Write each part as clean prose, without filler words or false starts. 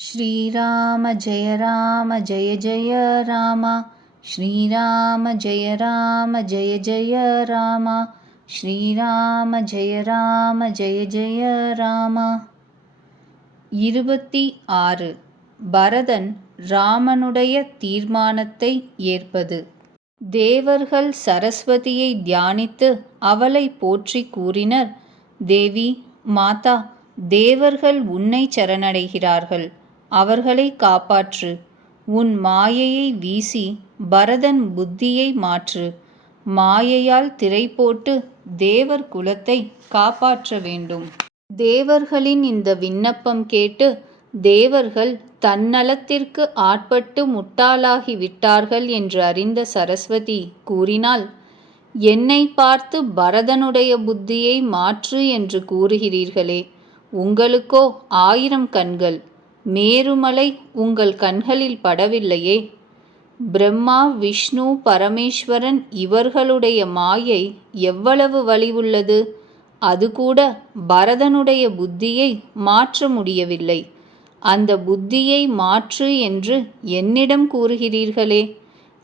श्रीराम जय जय राम। श्रीराम जय जय राम। श्रीराम जय जय राम। 26 பரதன் ராமனுடைய தீர்மானத்தை ஏற்பது. தேவர்கள் சரஸ்வதியை தியானித்து அவளை போற்றி கூறினர், தேவி மாதா, தேவர்கள் உன்னை சரணடைகிறார்கள், அவர்களை காப்பாற்று. உன் மாயையை வீசி பரதன் புத்தியை மாற்று. மாயையால் திரை போட்டு தேவர் குலத்தை காப்பாற்ற வேண்டும். தேவர்களின் இந்த விண்ணப்பம் கேட்டு தேவர்கள் தன்னலத்திற்கு ஆட்பட்டு முட்டாளாகி விட்டார்கள் என்று அறிந்த சரஸ்வதி கூறினாள், என்னை பார்த்து பரதனுடைய புத்தியை மாற்று என்று கூறுகிறீர்களே, உங்களுக்கோ 1000 கண்கள், மேருமலை உங்கள் கண்களில் படவில்லையே? பிரம்மா, விஷ்ணு, பரமேஸ்வரன் இவர்களுடைய மாயை எவ்வளவு வலிவுள்ளது, அது கூட பரதனுடைய புத்தியை மாற்ற முடியவில்லை. அந்த புத்தியை மாற்று என்று என்னிடம் கூறுகிறீர்களே,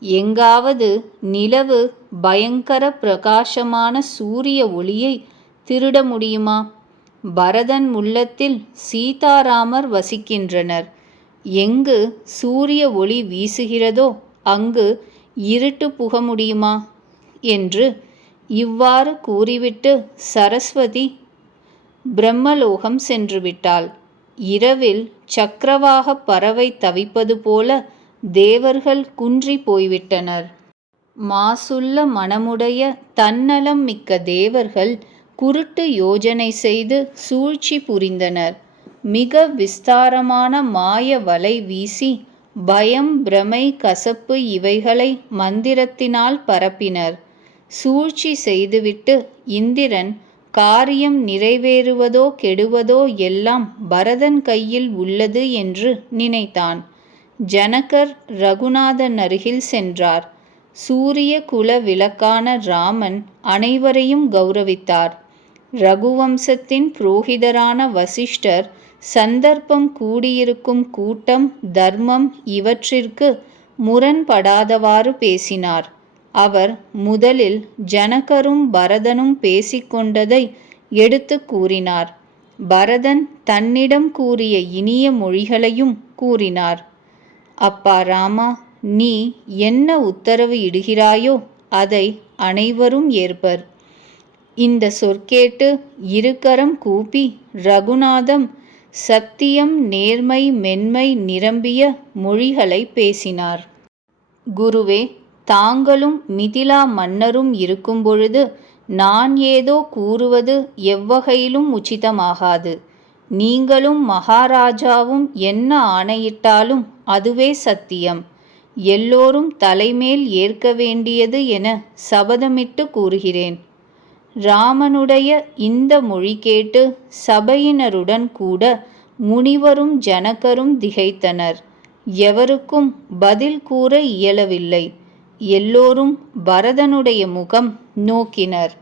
எங்காவது நிலவு பயங்கர பிரகாசமான சூரிய ஒளியை திருட முடியுமா? பரதன் உள்ளத்தில் சீதாராமர் வசிக்கின்றனர். எங்கு சூரிய ஒளி வீசுகிறதோ அங்கு இருட்டு புக முடியுமா என்று இவ்வாறு கூறிவிட்டு சரஸ்வதி பிரம்மலோகம் சென்று விட்டாள். இரவில் சக்கரவாக பறவை தவிப்பது போல தேவர்கள் குன்றி போய்விட்டனர். மாசுள்ள மனமுடைய தன்னலம் மிக்க தேவர்கள் குருட்டு யோஜனை செய்து சூழ்ச்சி புரிந்தனர். மிக விஸ்தாரமான மாய வலை வீசி பயம், பிரமை, கசப்பு இவைகளை மந்திரத்தினால் பரப்பினர். சூழ்ச்சி செய்துவிட்டு இந்திரன் காரியம் நிறைவேறுவதோ கெடுவதோ எல்லாம் பரதன் கையில் உள்ளது என்று நினைத்தான். ஜனகர் ரகுநாதன் அருகில் சென்றார். சூரிய குல விளக்கான ராமன் அனைவரையும் கௌரவித்தார். ரகுவம்சத்தின் புரோகிதரான வசிஷ்டர் சந்தர்ப்பம் கூடியிருக்கும் கூட்டம், தர்மம் இவற்றிற்கு முரண்படாதவாறு பேசினார். அவர் முதலில் ஜனகரும் பரதனும் பேசிக்கொண்டதை எடுத்து கூறினார். பரதன் தன்னிடம் கூறிய இனிய மொழிகளையும் கூறினார். அப்பா ராமா, நீ என்ன உத்தரவு இடுகிறாயோ அதை அனைவரும் ஏற்பர். இந்த சொற்கேட்டு இருகரம் கூப்பி ரகுநாதம் சத்தியம், நேர்மை, மென்மை நிரம்பிய மொழிகளை பேசினார். குருவே, தாங்களும் மிதிலா மன்னரும் இருக்கும் பொழுது நான் ஏதோ கூறுவது எவ்வகையிலும் உச்சிதமாகாது. நீங்களும் மகாராஜாவும் என்ன ஆணையிட்டாலும் அதுவே சத்தியம். எல்லோரும் தலைமேல் ஏற்க வேண்டியது என சபதமிட்டு கூறுகிறேன். ராமனுடைய இந்த மொழி கேட்டு சபையினருடன் கூட முனிவரும் ஜனகரும் திகைத்தனர். எவருக்கும் பதில் கூற இயலவில்லை. எல்லோரும் பரதனுடைய முகம் நோக்கினர்.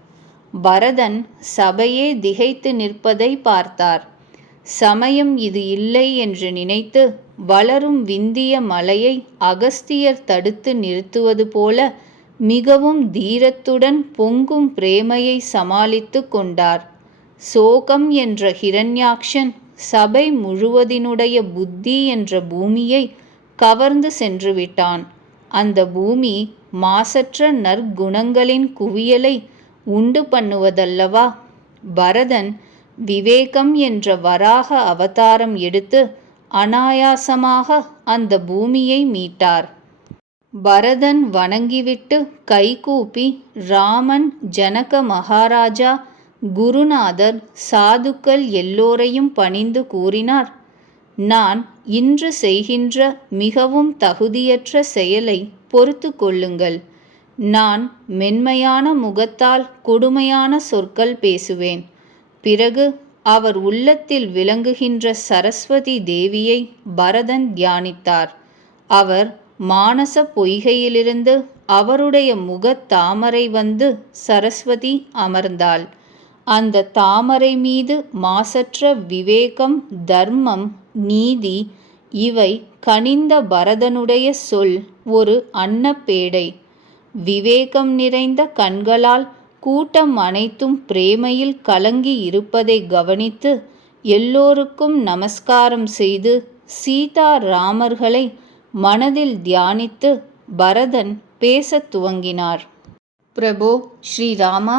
பரதன் சபையே திகைத்து நிற்பதை பார்த்தார். சமயம் இது இல்லை என்று நினைத்து வளரும் விந்திய மலையை அகஸ்தியர் தடுத்து நிறுத்துவது போல மிகவும் தீரத்துடன் பொங்கும் பிரேமையை சமாளித்து கொண்டார். சோகம் என்ற ஹிரண்யாக்ஷன் சபை முழுவதினுடைய புத்தி என்ற பூமியை கவர்ந்து சென்று விட்டான். அந்த பூமி மாசற்ற நற்குணங்களின் குவியலை உண்டு பண்ணுவதல்லவா? பரதன் விவேகம் என்ற வராக அவதாரம் எடுத்து அனாயாசமாக அந்த பூமியை மீட்டார். பரதன் வணங்கிவிட்டு கைகூப்பி ராமன், ஜனக மகாராஜா, குருநாதர், சாதுக்கள் எல்லோரையும் பணிந்து கூறினார், நான் இன்று செய்கின்ற மிகவும் தகுதியற்ற செயலை பொறுத்து கொள்ளுங்கள். நான் மென்மையான முகத்தால் கொடுமையான சொற்கள் பேசுவேன். பிறகு அவர் உள்ளத்தில் விளங்குகின்ற சரஸ்வதி தேவியை பரதன் தியானித்தார். அவர் மானச பொய்கையிலிருந்து அவருடைய முகத்தாமரை வந்து சரஸ்வதி அமர்ந்தாள். அந்த தாமரை மீது மாசற்ற விவேகம், தர்மம், நீதி இவை கனிந்த பரதனுடைய சொல் ஒரு அன்னப்பேடை. விவேகம் நிறைந்த கண்களால் கூட்டம் அனைத்தும் பிரேமையில் கலங்கி இருப்பதை கவனித்து எல்லோருக்கும் நமஸ்காரம் செய்து சீதா ராமர்களை மனதில் தியானித்து பரதன் பேசத் துவங்கினார். பிரபோ, ஸ்ரீராமா,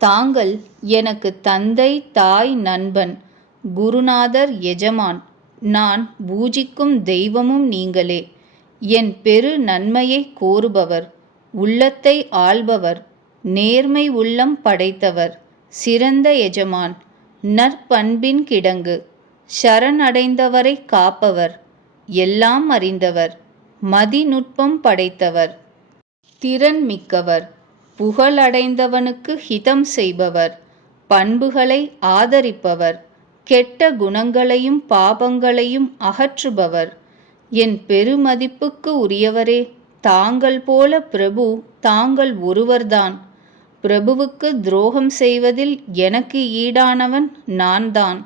தாங்கள் எனக்கு தந்தை, தாய், நண்பன், குருநாதர், எஜமான். நான் பூஜிக்கும் தெய்வமும் நீங்களே. என் பெரு நன்மையை கோருபவர், உள்ளத்தை ஆள்பவர், நேர்மை உள்ளம் படைத்தவர், சிறந்த எஜமான், நற்பண்பின் கிடங்கு, சரணடைந்தவரை காப்பவர், எல்லாம் அறிந்தவர், மதிநுட்பம் படைத்தவர், திறன் மிக்கவர், புகழடைந்தவனுக்கு ஹிதம் செய்பவர், பண்புகளை ஆதரிப்பவர், கெட்ட குணங்களையும் பாபங்களையும் அகற்றுபவர், என் பெருமதிப்புக்கு உரியவரே, தாங்கள் போல பிரபு தாங்கள் ஒருவர்தான். பிரபுவுக்கு துரோகம் செய்வதில் எனக்கு ஈடானவன் நான்தான்.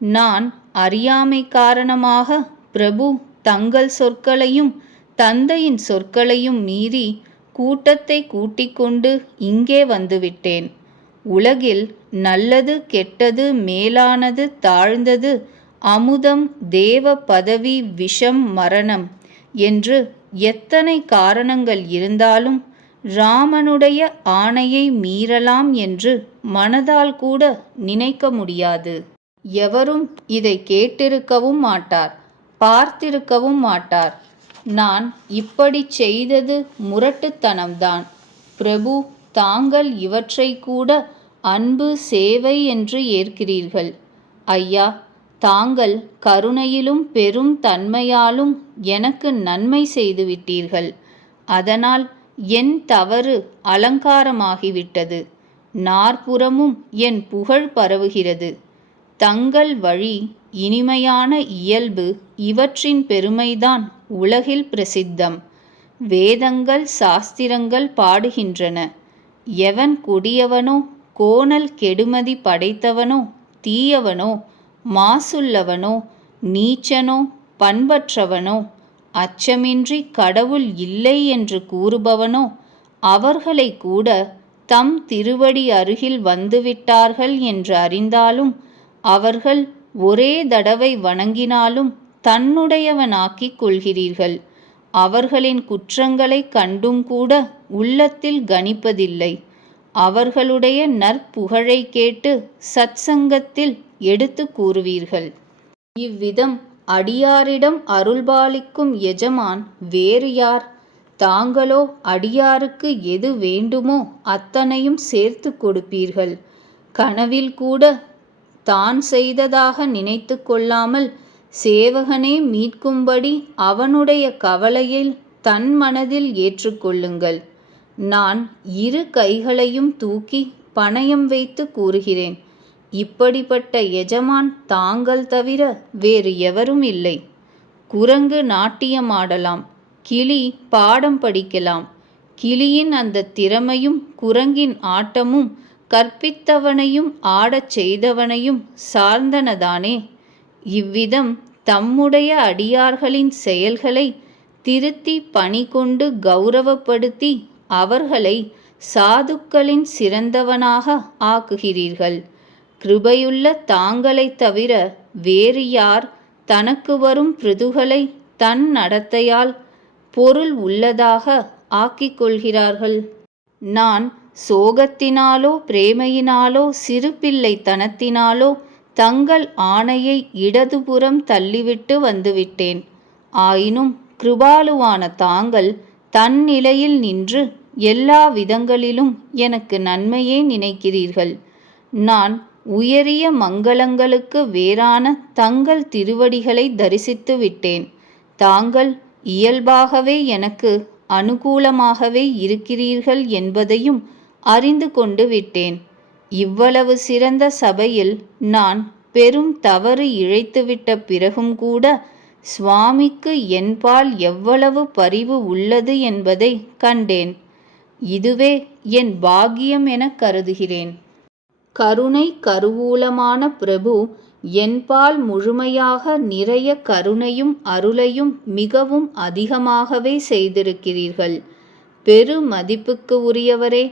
நான் அறியாமை காரணமாக பிரபு தங்கள் சொற்களையும் தந்தையின் சொற்களையும் மீறி கூட்டத்தை கூட்டிக்கொண்டு இங்கே வந்துவிட்டேன். உலகில் நல்லது, கெட்டது, மேலானது, தாழ்ந்தது, அமுதம், தேவ பதவி, விஷம், மரணம் என்று எத்தனை காரணங்கள் இருந்தாலும் ராமனுடைய ஆணையை மீறலாம் என்று மனதால் கூட நினைக்க முடியாது. எவரும் இதை கேட்டிருக்கவும் மாட்டார், பார்த்திருக்கவும் மாட்டார். நான் இப்படி செய்தது முரட்டுத்தனம்தான். பிரபு, தாங்கள் இவற்றை கூட அன்பு, சேவை என்று ஏற்கிறீர்கள். ஐயா, தாங்கள் கருணையிலும் பெரும் தன்மையாலும் எனக்கு நன்மை செய்துவிட்டீர்கள். அதனால் என் தவறு அலங்காரமாகிவிட்டது. நாற்புறமும் என் புகழ் பரவுகிறது. தங்கள் வழி, இனிமையான இயல்பு இவற்றின் பெருமைதான் உலகில் பிரசித்தம். வேதங்கள், சாஸ்திரங்கள் பாடுகின்றன. எவன் கொடியவனோ, கோணல் கெடுமதி படைத்தவனோ, தீயவனோ, மாசுள்ளவனோ, நீச்சனோ, பண்பற்றவனோ, அச்சமின்றி கடவுள் இல்லை என்று கூறுபவனோ, அவர்களை கூட தம் திருவடி அருகில் வந்துவிட்டார்கள் என்று அறிந்தாலும் அவர்கள் ஒரே தடவை வணங்கினாலும் தன்னுடையவனாக்கிக் கொள்கிறீர்கள். அவர்களின் குற்றங்களை கண்டும் கூட உள்ளத்தில் கணிப்பதில்லை. அவர்களுடைய நற்புகழை கேட்டு சத்சங்கத்தில் எடுத்து கூறுவீர்கள். இவ்விதம் அடியாரிடம் அருள்பாலிக்கும் எஜமான் வேறு யார்? தாங்களோ அடியாருக்கு எது வேண்டுமோ அத்தனையும் சேர்த்து கொடுப்பீர்கள். கனவில் கூட தான் செய்ததாக நினைத்து கொள்ளாமல் சேவகனே மீட்கும்படி அவனுடைய கவலையில் தன் மனதில் ஏற்றுக்கொள்ளுங்கள். நான் இரு கைகளையும் தூக்கி பணயம் வைத்து கூறுகிறேன், இப்படிப்பட்ட எஜமான் தாங்கள் தவிர வேறு எவரும் இல்லை. குரங்கு நாட்டியமாடலாம், கிளி பாடம் படிக்கலாம். கிளியின் அந்த திறமையும் குரங்கின் ஆட்டமும் கற்பித்தவனையும் ஆடச் செய்தவனையும் சார்ந்தனதானே. இவ்விதம் தம்முடைய அடியார்களின் செயல்களை திருத்தி பணி கொண்டு கௌரவப்படுத்தி அவர்களை சாதுக்களின் சிறந்தவனாக ஆக்குகிறீர்கள். கிருபையுள்ள தாங்களைத் தவிர வேறு யார் தனக்கு வரும் பிருதுகளை தன் நடத்தையால் பொருள் உள்ளதாக ஆக்கிக் கொள்கிறார்கள்? நான் சோகத்தினாலோ பிரேமையினாலோ சிறுபிள்ளைத்தனத்தினாலோ தங்கள் ஆணையை இடதுபுறம் தள்ளிவிட்டு வந்துவிட்டேன். ஆயினும் கிருபாலுவான தாங்கள் தன் நிலையில் நின்று எல்லா விதங்களிலும் எனக்கு நன்மையே நினைக்கிறீர்கள். நான் உயரிய மங்களங்களுக்கு வேறான தங்கள் திருவடிகளை தரிசித்து விட்டேன். தாங்கள் இயல்பாகவே எனக்கு அனுகூலமாகவே இருக்கிறீர்கள் என்பதையும் அறிந்து கொண்டு விட்டேன். இவ்வளவு சிறந்த சபையில் நான் பெரும் தவறு இழைத்துவிட்ட பிறகும் கூட சுவாமிக்கு என்பால் எவ்வளவு பரிவு உள்ளது என்பதை கண்டேன். இதுவே என் பாக்கியம் என கருதுகிறேன். கருணை கருவூலமான பிரபு என்பால் முழுமையாக நிறைய கருணையும் அருளையும் மிகவும் அதிகமாகவே செய்திருக்கிறீர்கள். பெரு மதிப்புக்கு உரியவரே,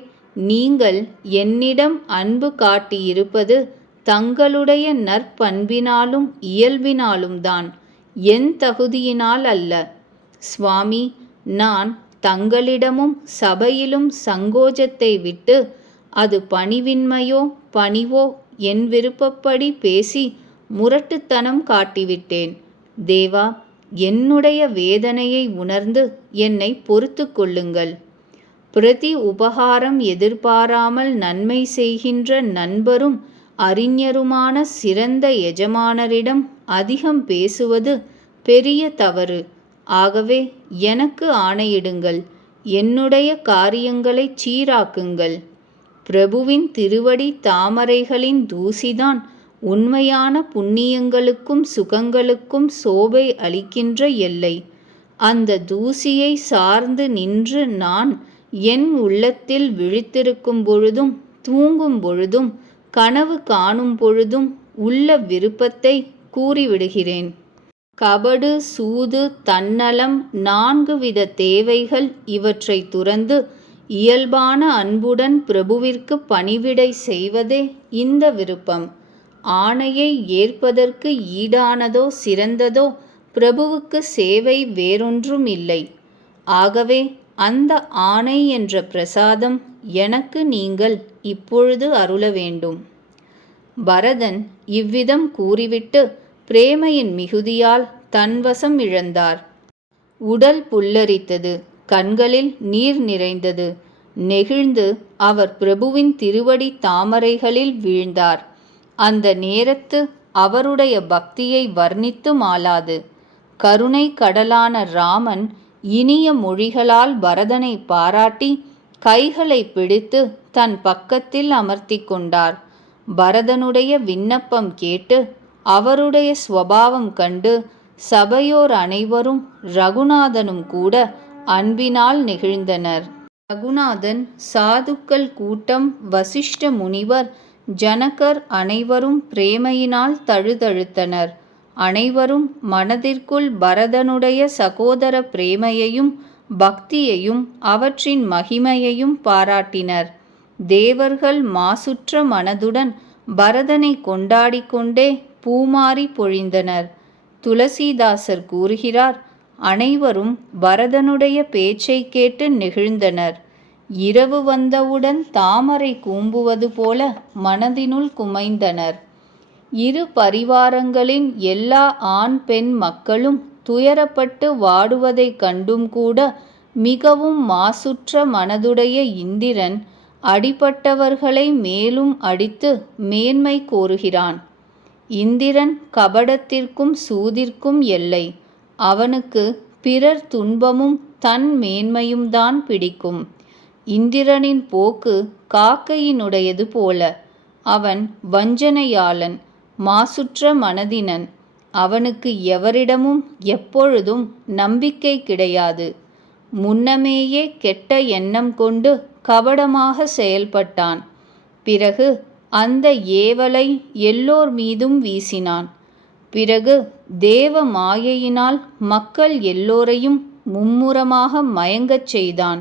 நீங்கள் என்னிடம் அன்பு காட்டியிருப்பது தங்களுடைய நற்பண்பினாலும் இயல்பினாலும் தான், என் தகுதியினால் அல்ல. சுவாமி, நான் தங்களிடமும் சபையிலும் சங்கோஜத்தை விட்டு, அது பணிவின்மையோ பணிவோ என் விருப்பப்படி பேசி முரட்டுத்தனம் காட்டிவிட்டேன். தேவா, என்னுடைய வேதனையை உணர்ந்து என்னை பொறுத்து கொள்ளுங்கள். பிரதி உபகாரம் எதிர்பாராமல் நன்மை செய்கின்ற நண்பரும் அறிஞருமான சிறந்த எஜமானரிடம் அதிகம் பேசுவது பெரிய தவறு. ஆகவே எனக்கு ஆணையிடுங்கள், என்னுடைய காரியங்களைச் சீராக்குங்கள். பிரபுவின் திருவடி தாமரைகளின் தூசிதான் உண்மையான புண்ணியங்களுக்கும் சுகங்களுக்கும் சோபை அளிக்கின்ற எல்லை. அந்த தூசியை சார்ந்து நின்று நான் என் உள்ளத்தில் விழித்திருக்கும் பொழுதும் தூங்கும் பொழுதும் கனவு காணும் பொழுதும் உள்ள விருப்பத்தை கூறிவிடுகிறேன். கபடு, சூது, தன்னலம், 4 வித தேவைகள் இவற்றை துறந்து இயல்பான அன்புடன் பிரபுவிற்கு பணிவிடை செய்வதே இந்த விருப்பம். ஆணையை ஏற்பதற்கு ஈடானதோ சிறந்ததோ பிரபுவுக்கு சேவை வேறொன்றும் இல்லை. ஆகவே அந்த ஆணை என்ற பிரசாதம் எனக்கு நீங்கள் இப்பொழுது அருள வேண்டும். பரதன் இவ்விதம் கூறிவிட்டு பிரேமையின் மிகுதியால் தன்வசம் இழந்தார். உடல் புல்லரித்தது, கண்களில் நீர் நிறைந்தது. நெகிழ்ந்து அவர் பிரபுவின் திருவடி தாமரைகளில் வீழ்ந்தார். அந்த நேரத்து அவருடைய பக்தியை வர்ணித்து மாளாது. கருணை கடலான ராமன் இனிய மொழிகளால் பரதனை பாராட்டி கைகளை பிடித்து தன் பக்கத்தில் அமர்த்தி கொண்டார். பரதனுடைய விண்ணப்பம் கேட்டு அவருடைய ஸ்வபாவம் கண்டு சபையோர் அனைவரும் ரகுநாதனும் கூட அன்பினால் நெகிழ்ந்தனர். ரகுநாதன், சாதுக்கள் கூட்டம், வசிஷ்ட முனிவர், ஜனகர் அனைவரும் பிரேமையினால் தழுதழுத்தனர். அனைவரும் மனதிற்குள் பரதனுடைய சகோதர பிரேமையையும் பக்தியையும் அவற்றின் மகிமையையும் பாராட்டினர். தேவர்கள் மாசுற்ற மனதுடன் பரதனை கொண்டாடிக்கொண்டே பூமாரி பொழிந்தனர். துளசிதாசர் கூறுகிறார், அனைவரும் பரதனுடைய பேச்சை கேட்டு நெகிழ்ந்தனர். இரவு வந்தவுடன் தாமரை கூம்புவது போல மனதினுள் குமைந்தனர். இரு பரிவாரங்களின் எல்லா ஆண் பெண் மக்களும் துயரப்பட்டு வாடுவதைக் கண்டும் கூட மிகவும் மாசுற்ற மனதுடைய இந்திரன் அடிபட்டவர்களை மேலும் அடித்து மேன்மை கோருகிறான். இந்திரன் கபடத்திற்கும் சூதிற்கும் எல்லை. அவனுக்கு பிறர் துன்பமும் தன் மேன்மையும் தான் பிடிக்கும். இந்திரனின் போக்கு காக்கையினுடையது போல. அவன் வஞ்சனையாளன், மாசுற்ற மனதினன். அவனுக்கு எவரிடமும் எப்பொழுதும் நம்பிக்கை கிடையாது. முன்னமேயே கெட்ட எண்ணம் கொண்டு கபடமாக செயல்பட்டான். பிறகு அந்த ஏவலை எல்லோர் மீதும் வீசினான். பிறகு தேவ மாயையினால் மக்கள் எல்லோரையும் மும்முரமாக மயங்கச் செய்தான்.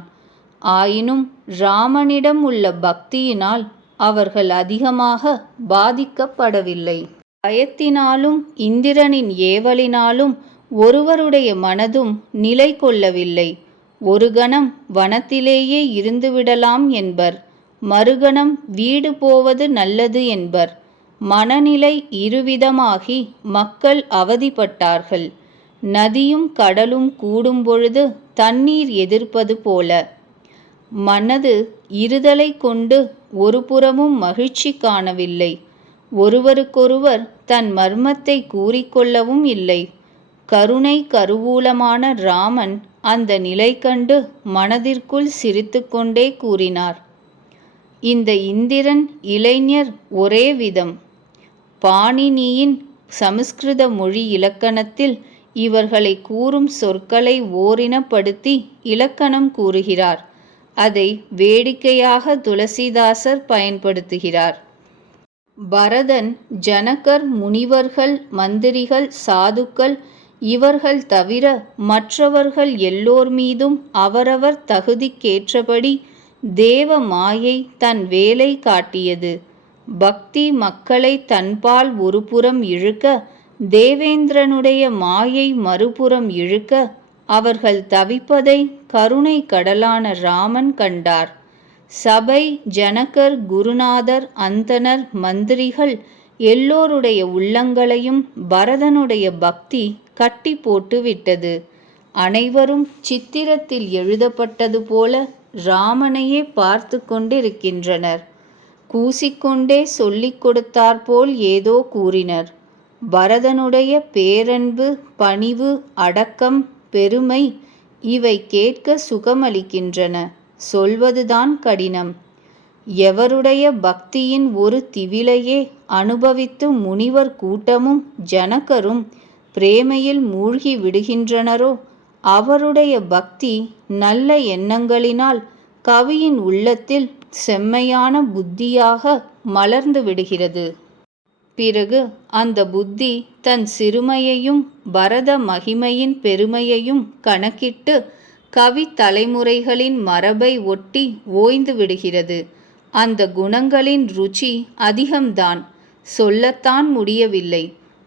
ஆயினும் ராமனிடம் உள்ள பக்தியினால் அவர்கள் அதிகமாக பாதிக்கப்படவில்லை. பயத்தினாலும் இந்திரனின் ஏவலினாலும் ஒருவருடைய மனதும் நிலை கொள்ளவில்லை. ஒரு கணம் வனத்திலேயே இருந்துவிடலாம் என்பர், மறுகணம் வீடு போவது நல்லது என்பர். மனநிலை இருவிதமாகி மக்கள் அவதிப்பட்டார்கள். நதியும் கடலும் கூடும் பொழுது தண்ணீர் எதிர்ப்பது போல. மனது இருதலை கொண்டு ஒரு புறமும் மகிழ்ச்சி காணவில்லை. ஒருவருக்கொருவர் தன் மர்மத்தை கூறிக்கொள்ளவும் இல்லை. கருணை கருவூலமான ராமன் அந்த நிலை கண்டு மனதிற்குள் சிரித்துக்கொண்டே கூறினார், இந்த இந்திரன் இளைஞர் ஒரே விதம். பாணினியின் சமஸ்கிருத மொழி இலக்கணத்தில் இவர்களை கூறும் சொற்களை ஓரினப்படுத்தி இலக்கணம் கூறுகிறார். அதை வேடிக்கையாக துளசிதாசர் பயன்படுத்துகிறார். பரதன் ஜனகர் முனிவர்கள் மந்திரிகள் சாதுக்கள் இவர்கள் தவிர மற்றவர்கள் எல்லோர் மீதும் அவரவர் தகுதிக்கேற்றபடி தேவ மாயை தன் வேலை காட்டியது. பக்தி மக்களை தன்பால் ஒருபுறம் இழுக்க, தேவேந்திரனுடைய மாயை மறுபுறம் இழுக்க, அவர்கள் தவிப்பதை கருணை கடலான ராமன் கண்டார். சபை, ஜனகர், குருநாதர், அந்தணர், மந்திரிகள் எல்லோருடைய உள்ளங்களையும் பரதனுடைய பக்தி கட்டி போட்டு விட்டது. அனைவரும் சித்திரத்தில் எழுதப்பட்டது போல ராமனையே பார்த்து கொண்டிருக்கின்றனர். கூசிக்கொண்டே சொல்லிக் கொடுத்தாற்போல் ஏதோ கூறினர். பரதனுடைய பேரன்பு, பணிவு, அடக்கம், பெருமை இவை கேட்க சுகமளிக்கின்றன. சொல்வதுதான் கடினம். எவருடைய பக்தியின் ஒரு திவிலையே அனுபவித்து முனிவர் கூட்டமும் ஜனகரும் பிரேமையில் மூழ்கி விடுகின்றனரோ அவருடைய பக்தி நல்ல எண்ணங்களினால் கவியின் உள்ளத்தில் செம்மையான புத்தியாக மலர்ந்து விடுகிறது. பிறகு அந்த புத்தி தன் சிறுமையையும் பரத மகிமையின் பெருமையையும் கணக்கிட்டு கவி தலைமுறைகளின் மரபை ஒட்டி ஓய்ந்து விடுகிறது. அந்த குணங்களின் ருச்சி அதிகம்தான், சொல்லத்தான் முடியவில்லை.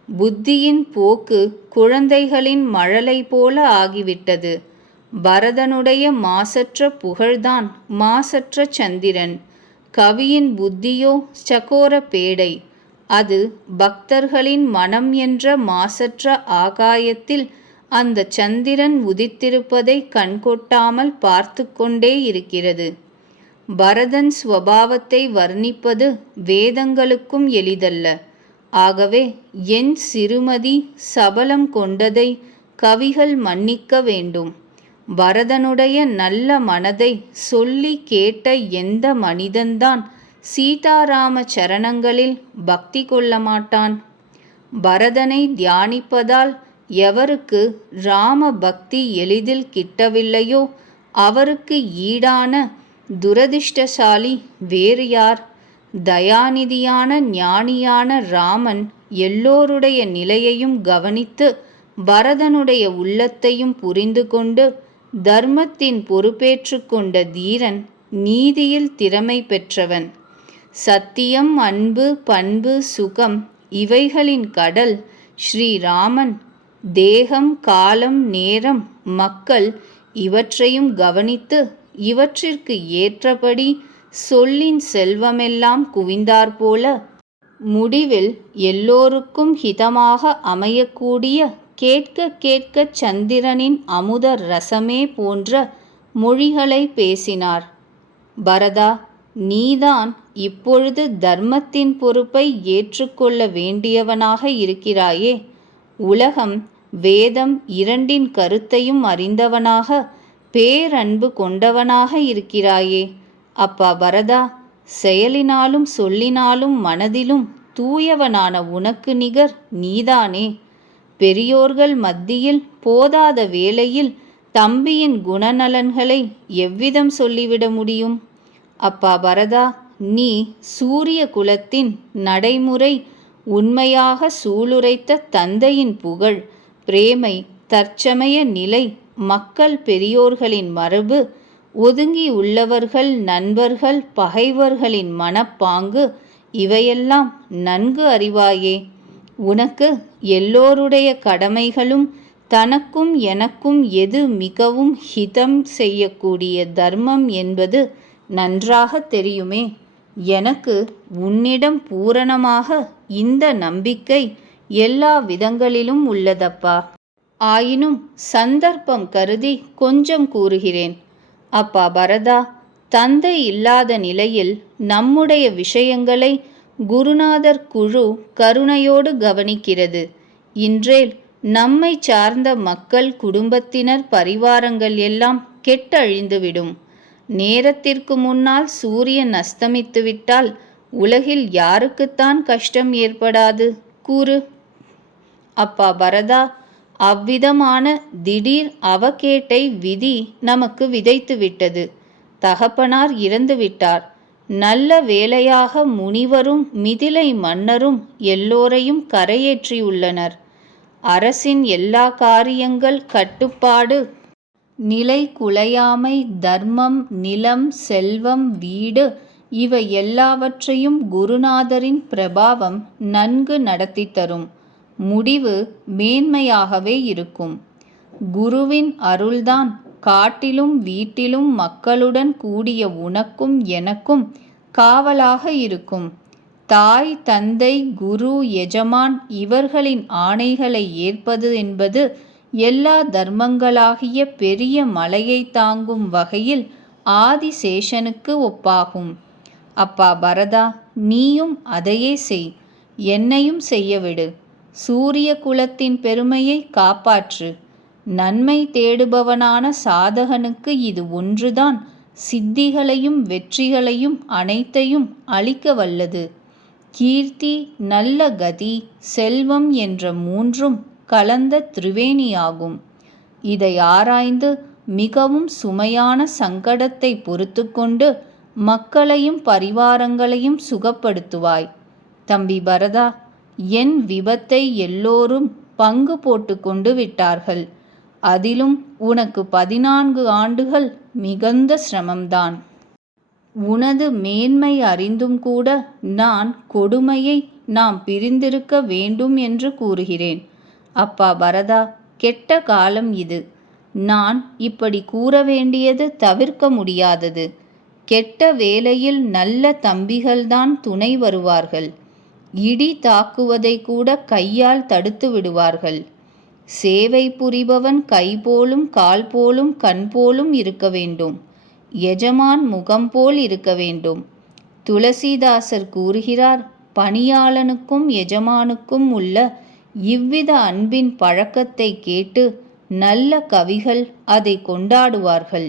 புத்தியின் போக்கு குழந்தைகளின் மழலை போல ஆகிவிட்டது. பரதனுடைய மாசற்ற புகழ்தான் மாசற்ற சந்திரன். கவியின் புத்தியோ சகோர பேடை. அது பக்தர்களின் மனம் என்ற மாசற்ற ஆகாயத்தில் அந்த சந்திரன் உதித்திருப்பதை கண்கொட்டாமல் பார்த்து கொண்டே இருக்கிறது. பரதன் ஸ்வபாவத்தை வர்ணிப்பது வேதங்களுக்கும் எளிதல்ல. ஆகவே என் சிறுமதி சபலம் கொண்டதை கவிகள் மன்னிக்க வேண்டும். பரதனுடைய நல்ல மனதை சொல்லி கேட்ட எந்த மனிதன்தான் சீதாராம சரணங்களில் பக்தி கொள்ள மாட்டான்? பரதனை தியானிப்பதால் எவருக்கு ராம பக்தி எளிதில் கிட்டவில்லையோ அவருக்கு ஈடான துரதிர்ஷ்டசாலி வேறு யார்? தயாநிதியான ஞானியான ராமன் எல்லோருடைய நிலையையும் கவனித்து பரதனுடைய உள்ளத்தையும் புரிந்து கொண்டு தர்மத்தின் பொறுப்பேற்று கொண்ட தீரன், நீதியில் திறமை பெற்றவன். சத்தியம், அன்பு, பண்பு, சுகம் இவைகளின் கடல் ஸ்ரீராமன். தேகம், காலம், நேரம், மக்கள் இவற்றையும் கவனித்து இவற்றிற்கு ஏற்றபடி சொல்லின் செல்வமெல்லாம் குவிந்தாற்போல முடிவில் எல்லோருக்கும் ஹிதமாக அமையக்கூடிய கேட்க கேட்க சந்திரனின் அமுத ரசமே போன்ற மொழிகளை பேசினார். பரதா, நீதான் இப்பொழுது தர்மத்தின் பொறுப்பை ஏற்றுக்கொள்ள வேண்டியவனாக இருக்கிறாயே. உலகம், வேதம் இரண்டின் கருத்தையும் அறிந்தவனாக பேரன்பு கொண்டவனாக இருக்கிறாயே. அப்பா பரதா, செயலினாலும் சொல்லினாலும் மனதிலும் தூயவனான உனக்கு நிகர் நீதானே. பெரியோர்கள் மத்தியில் போதாத வேளையில் தம்பியின் குணநலன்களை எவ்விதம் சொல்லிவிட முடியும்? அப்பா பரதா, நீ சூரிய குலத்தின் நடைமுறை உண்மையாக சூளுரைத்த தந்தையின் புகழ், பிரேமை, தற்சமய நிலை, மக்கள் பெரியோர்களின் மரபு, ஒதுங்கி உள்ளவர்கள் நண்பர்கள் பகைவர்களின் மனப்பாங்கு இவையெல்லாம் நன்கு அறிவாயே. உனக்கு எல்லோருடைய கடமைகளும் தனக்கும் எனக்கும் எது மிகவும் ஹிதம் செய்யக்கூடிய தர்மம் என்பது நன்றாக தெரியுமே. எனக்கு உன்னிடம் பூரணமாக இந்த நம்பிக்கை எல்லா விதங்களிலும் உள்ளதப்பா. ஆயினும் சந்தர்ப்பம் கருதி கொஞ்சம் கூறுகிறேன். அப்பா பரதா, தந்தை இல்லாத நிலையில் நம்முடைய விஷயங்களை குருநாதர் குழு கருணையோடு கவனிக்கிறது. இன்றேல் நம்மை சார்ந்த மக்கள், குடும்பத்தினர், பரிவாரங்கள் எல்லாம் கெட்டழிந்துவிடும். நேரத்திற்கு முன்னால் சூரியன் அஸ்தமித்துவிட்டால் உலகில் யாருக்குத்தான் கஷ்டம் ஏற்படாது கூறு? அப்பா பரதா, அவ்விதமான திடீர் அவகேட்டை விதி நமக்கு விதைத்து விட்டது. தகப்பனார் இறந்து விட்டார். நல்ல வேளையாக முனிவரும் மிதிலை மன்னரும் எல்லோரையும் கரையேற்றியுள்ளனர். அரசின் எல்லா காரியங்கள் கட்டுப்பாடு, நிலை குலையாமை, தர்மம், நிலம், செல்வம், வீடு இவை எல்லாவற்றையும் குருநாதரின் பிரபாவம் நன்கு நடத்தி தரும். முடிவு மேன்மையாகவே இருக்கும். குருவின் அருள்தான் காட்டிலும் வீட்டிலும் மக்களுடன் கூடிய உனக்கும் எனக்கும் காவலாக இருக்கும். தாய், தந்தை, குரு, எஜமான் இவர்களின் ஆணைகளை ஏற்பது என்பது எல்லா தர்மங்களாகிய பெரிய மலையை தாங்கும் வகையில் ஆதிசேஷனுக்கு ஒப்பாகும். அப்பா பரதா, நீயும் அதையே செய். என்னையும் செய்யவிடு. சூரிய குலத்தின் பெருமையை காப்பாற்று. நன்மை தேடுபவனான சாதகனுக்கு இது ஒன்றுதான் சித்திகளையும் வெற்றிகளையும் அனைத்தையும் அளிக்க வல்லது. கீர்த்தி, நல்ல கதி, செல்வம் என்ற மூன்றும் கலந்த திரிவேணியாகும். இதை ஆராய்ந்து மிகவும் சுமையான சங்கடத்தை பொறுத்து கொண்டு மக்களையும் பரிவாரங்களையும் சுகப்படுத்துவாய். தம்பி பரதா, என் விபத்தை எல்லோரும் பங்கு போட்டு கொண்டு விட்டார்கள். அதிலும் உனக்கு 14 ஆண்டுகள் மிகுந்த சிரமம்தான். உனது மேன்மை அறிந்தும் கூட நான் கொடுமையை நாம் பிரிந்திருக்க வேண்டும் என்று கூறுகிறேன். அப்பா பரதா, கெட்ட காலம் இது. நான் இப்படி கூற வேண்டியது தவிர்க்க முடியாதது. கெட்ட வேளையில் நல்ல தம்பிகள்தான் துணை வருவார்கள். இடி தாக்குவதை கூட கையால் தடுத்து விடுவார்கள். சேவை புரிபவன் கை போலும் கால் போலும் கண் போலும் இருக்க வேண்டும். எஜமான் முகம் போல் இருக்க வேண்டும். துளசிதாசர் கூறுகிறார், பணியாளனுக்கும் எஜமானுக்கும் உள்ள இவ்வித அன்பின் பழக்கத்தை கேட்டு நல்ல கவிகள் அதை கொண்டாடுவார்கள்.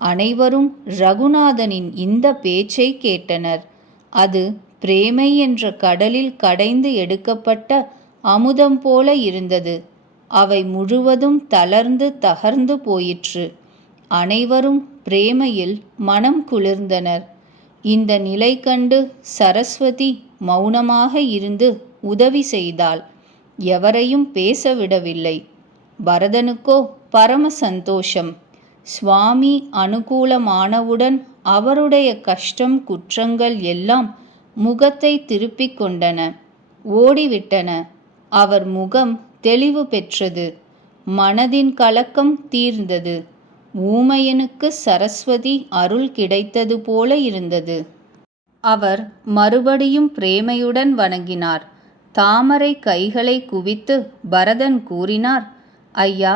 அனைவரும் ரகுநாதனின் இந்த பேச்சை கேட்டனர். அது பிரேமை என்ற கடலில் கடைந்து எடுக்கப்பட்ட அமுதம் போல இருந்தது. அவை முழுவதும் தளர்ந்து தகர்ந்து போயிற்று. அனைவரும் பிரேமையில் மனம் குளிர்ந்தனர். இந்த நிலை கண்டு சரஸ்வதி மௌனமாக இருந்து உதவி செய்தாள். எவரையும் பேசவிடவில்லை. பரதனுக்கோ பரம சந்தோஷம். சுவாமி அனுகூலமானவுடன் அவருடைய கஷ்டம் குற்றங்கள் எல்லாம் முகத்தை திருப்பிக் கொண்டன, ஓடிவிட்டன. அவர் முகம் தெளிவு பெற்றது. மனதின் கலக்கம் தீர்ந்தது. ஊமையனுக்கு சரஸ்வதி அருள் கிடைத்தது போல இருந்தது. அவர் மறுபடியும் பிரேமையுடன் வணங்கினார். தாமரை கைகளை குவித்து பரதன் கூறினார், ஐயா,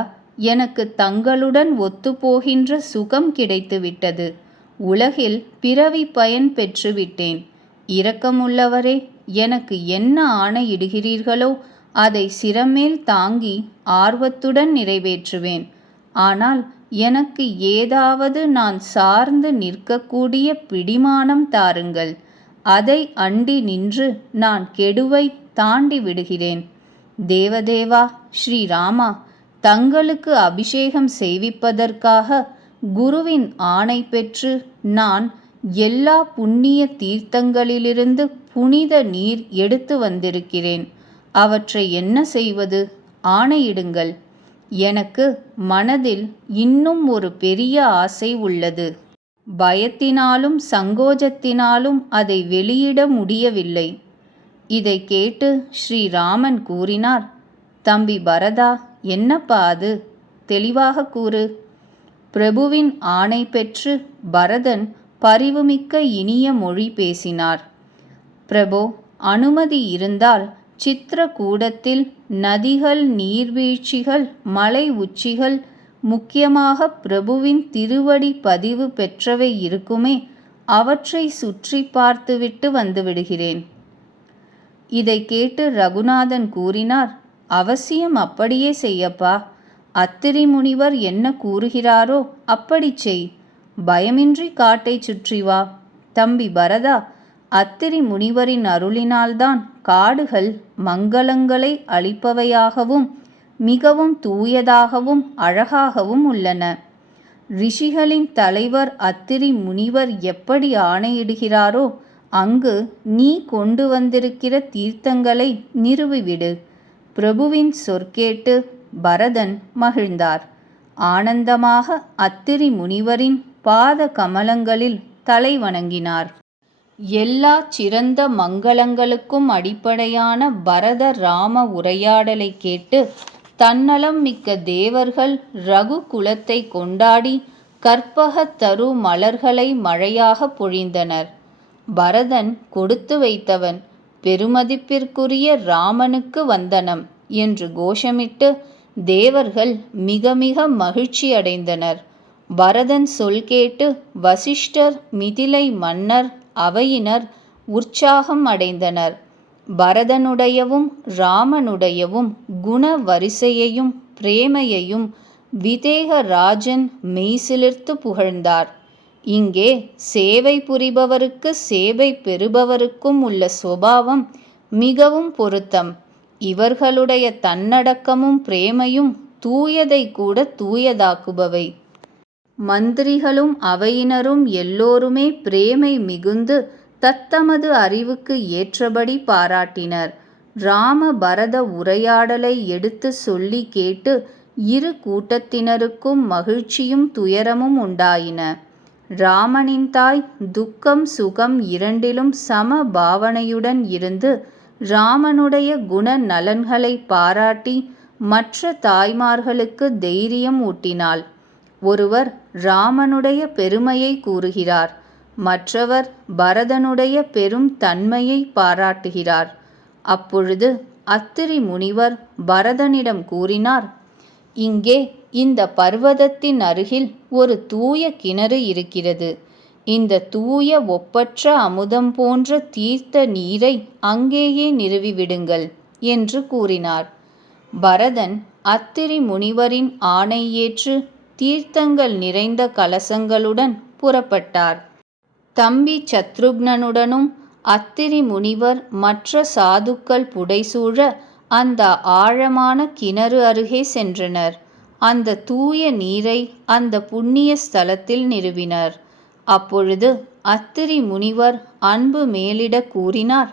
எனக்கு தங்களுடன் ஒத்துப்போகின்ற சுகம் கிடைத்துவிட்டது. உலகில் பிறவி பயன் பெற்றுவிட்டேன். இரக்கமுள்ளவரே, எனக்கு என்ன ஆணையிடுகிறீர்களோ அதை சிரமேல் தாங்கி ஆர்வத்துடன் நிறைவேற்றுவேன். ஆனால் எனக்கு ஏதாவது நான் சார்ந்து நிற்கக்கூடிய பிடிமானம் தாருங்கள். அதை அண்டி நின்று நான் கெடுவை தாண்டி விடுகிறேன். தேவதேவா, ஸ்ரீராமா, தங்களுக்கு அபிஷேகம் செய்விப்பதற்காக குருவின் ஆணை பெற்று நான் எல்லா புண்ணிய தீர்த்தங்களிலிருந்து புனித நீர் எடுத்து வந்திருக்கிறேன். அவற்றை என்ன செய்வது? ஆணையிடுங்கள். எனக்கு மனதில் இன்னும் ஒரு பெரிய ஆசை உள்ளது. பயத்தினாலும் சங்கோஜத்தினாலும் அதை வெளியிட முடியவில்லை. இதை கேட்டு ஸ்ரீராமன் கூறினார், தம்பி பரதா, என்னப்பா அது? தெளிவாக கூறு. பிரபுவின் ஆணை பெற்று பரதன் பரிவுமிக்க இனிய மொழி பேசினார். பிரபு, அனுமதி இருந்தால் சித்திரகூடத்தில் நதிகள், நீர்வீழ்ச்சிகள், மலை உச்சிகள், முக்கியமாக பிரபுவின் திருவடி பதிவு பெற்றவை இருக்குமே, அவற்றை சுற்றி பார்த்துவிட்டு வந்துவிடுகிறேன். இதை கேட்டு ரகுநாதன் கூறினார், அவசியம் அப்படியே செய்யப்பா. அத்திரி முனிவர் என்ன கூறுகிறாரோ அப்படி செய். பயமின்றி காட்டை சுற்றி வா. தம்பி பரதா, அத்திரி முனிவரின் அருளினால்தான் காடுகள் மங்களங்களை அளிப்பவையாகவும் மிகவும் தூயதாகவும் அழகாகவும் உள்ளன. ரிஷிகளின் தலைவர் அத்திரி முனிவர் எப்படி ஆணையிடுகிறாரோ அங்கு நீ கொண்டு வந்திருக்கிற தீர்த்தங்களை நிறுவிவிடு. பிரபுவின் சொற்கேட்டு பரதன் மகிழ்ந்தார். ஆனந்தமாக அத்திரி முனிவரின் பாத கமலங்களில் தலை வணங்கினார். எல்லா சிறந்த மங்களங்களுக்கும் அடிப்படையான பரத ராம உரையாடலை கேட்டு தன்னலம் மிக்க தேவர்கள் ரகு குலத்தை கொண்டாடி கற்பக தரு மலர்களை மழையாக பொழிந்தனர். பரதன் கொடுத்து வைத்தவன், பெருமதிப்பிற்குரிய ராமனுக்கு வந்தனம் என்று கோஷமிட்டு தேவர்கள் மிக மிக மகிழ்ச்சி அடைந்தனர். பரதன் சொல் கேட்டு வசிஷ்டர், மிதிலை மன்னர், அவையினர் உற்சாகம் அடைந்தனர். பரதனுடையவும் ராமனுடையவும் குண வரிசையையும் பிரேமையையும் விதேகராஜன் மெய்சிலிர்த்து புகழ்ந்தார். இங்கே சேவை புரிபவருக்கு சேவை பெறுபவருக்கும் உள்ள சுபாவம் மிகவும் பொருத்தம். இவர்களுடைய தன்னடக்கமும் பிரேமையும் தூயதை கூட தூயதாக்குபவை. மந்திரிகளும் அவையினரும் எல்லோருமே பிரேமை மிகுந்து தத்தமது அறிவுக்கு ஏற்றபடி பாராட்டினர். ராம பரத உரையாடலை எடுத்து சொல்லி கேட்டு இரு கூட்டத்தினருக்கும் மகிழ்ச்சியும் துயரமும் உண்டாயின. ராமனின் தாய் துக்கம் சுகம் இரண்டிலும் சம பாவனையுடன் இருந்து ராமனுடைய குண நலன்களை பாராட்டி மற்ற தாய்மார்களுக்கு தைரியம் ஊட்டினாள். ஒருவர் ராமனுடைய பெருமையை கூறுகிறார், மற்றவர் பரதனுடைய பெரும் தன்மையை பாராட்டுகிறார். அப்பொழுது அத்திரி முனிவர் பரதனிடம் கூறினார், இங்கே இந்த பர்வதத்தின் அருகில் ஒரு தூய கிணறு இருக்கிறது. இந்த தூய ஒப்பற்ற அமுதம் போன்ற தீர்த்த நீரை அங்கேயே நிறுவிவிடுங்கள் என்று கூறினார். பரதன் அத்திரி முனிவரின் ஆணை ஏற்று தீர்த்தங்கள் நிறைந்த கலசங்களுடன் புறப்பட்டார். தம்பி சத்ருக்னனுடனும் அத்திரி முனிவர் மற்ற சாதுக்கள் புடைசூழ அந்த ஆழமான கிணறு அருகே சென்றனர். அந்த தூய நீரை அந்த புண்ணிய ஸ்தலத்தில் நிறுவினர். அப்பொழுது அத்திரி முனிவர் அன்பு மேலிட கூறினார்,